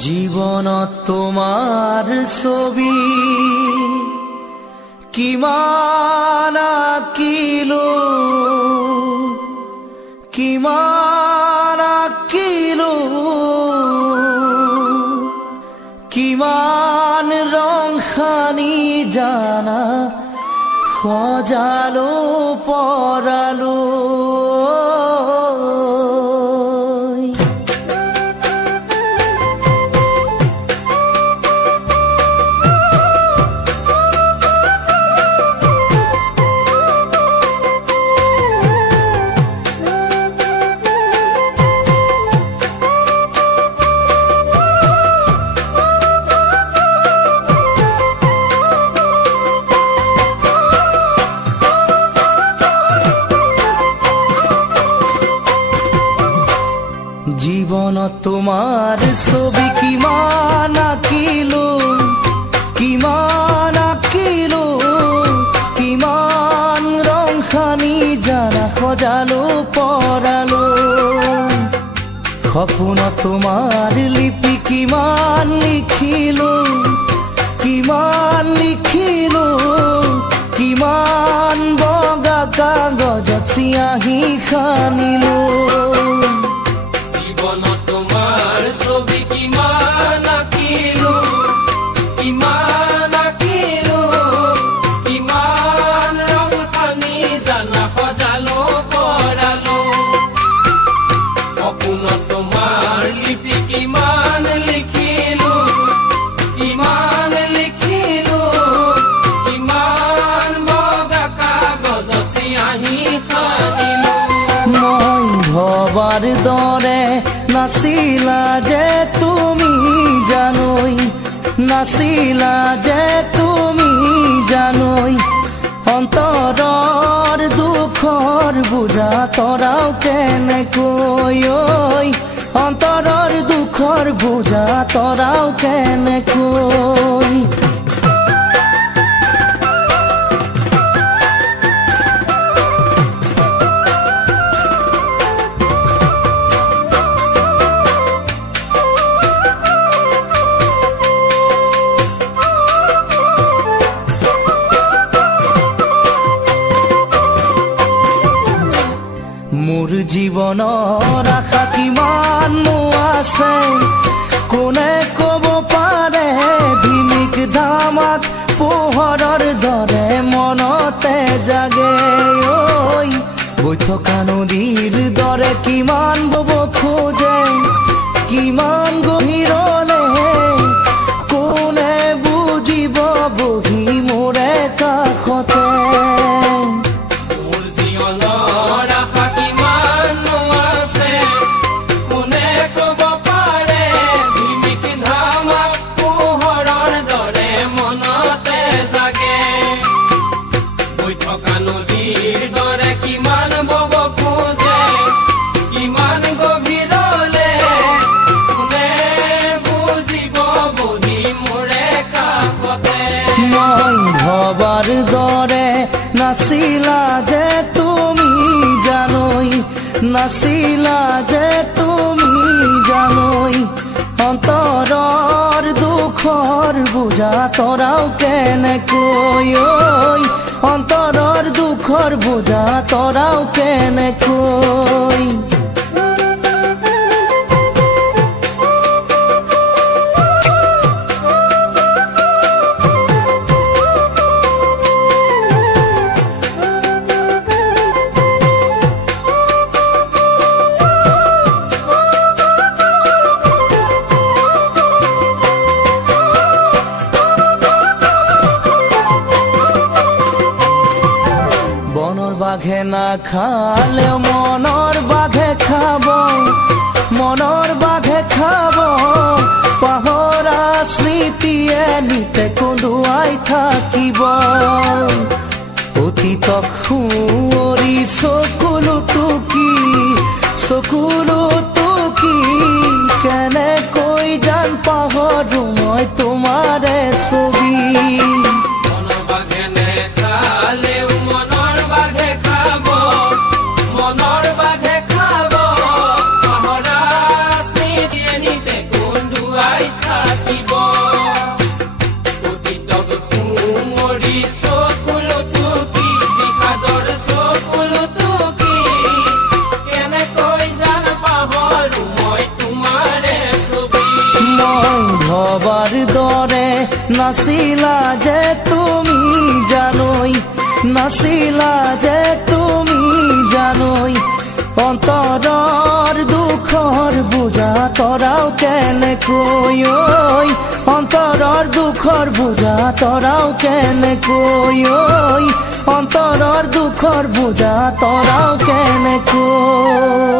জীৱনত তোমাৰ ছবি কিমান আঁকিলো কিমান ৰং সানি জানা সজালো পৰালো জীৱনত তোমাৰ ছবি কিমান আঁকিলো কিমান ৰং সানি জানা সজালো পৰালো সপোনত তোমাৰ লিপি কিমান লিখিলো কিমান বগা কাগজত চিয়াঁহী সানিলো জীৱনত তোমাৰ ছবি কিমান আঁকিলো কিমান ৰং সানি জানা সজালো পৰালো সপোনত তোমাৰ লিপি কিমান লিখিলো কিমান বগা কাগজত চিয়াঁহী সানিলো মই ভবাৰ দৰে নাছিলা যে তুমি জানৈ অন্তৰৰ দুখৰ বুজা তৰাও কেনেকৈ অন্তৰৰ দুখৰ বুজা তৰাও কেনেকৈ মোৰ জীৱনৰ আশা কিমান আছে কোনে ক'ব পাৰে ধিমিক ধামাক পোহৰৰ দৰে মনতে জাগে বৈ থকা নদীৰ দৰে কিমান বব খোজে কিমান গভীৰলে কোনে বুজিব বহি মোৰে কাষতে নদীৰ দৰে কিমান বব খোজে কিমান গভীৰলে কোনে বুজিব বহি মোৰে কাষতে মই ভবাৰ দৰে নাছিলা যে তুমি জানৈ অন্তৰৰ দুখৰ বুজা তৰাও কেনেকৈ অন্তৰৰ দুখৰ বুজা তৰাও কেনেকৈ বনৰ বাঘে নাখালেও মনৰ বাঘে খাব পাহৰা স্মৃতিয়ে নিতে কন্দুৱাই থাকিব অতীতক সুঁৱৰি চকুলো টুকি কেনেকৈ জান পাহৰো মই তোমাৰে ছবি মনৰ বাঘে খাব পাহৰা স্মৃতি বাবাৰ দৰে নাচিলা যে তুমি জানোই, নাচিলা যে তুমি জানোই। অন্তৰৰ দুখৰ বুজা তৰাও কেনেকৈ ঐ, অন্তৰৰ দুখৰ বুজা তৰাও কেনেকৈ ঐ, অন্তৰৰ দুখৰ বুজা তৰাও কেনেকৈ।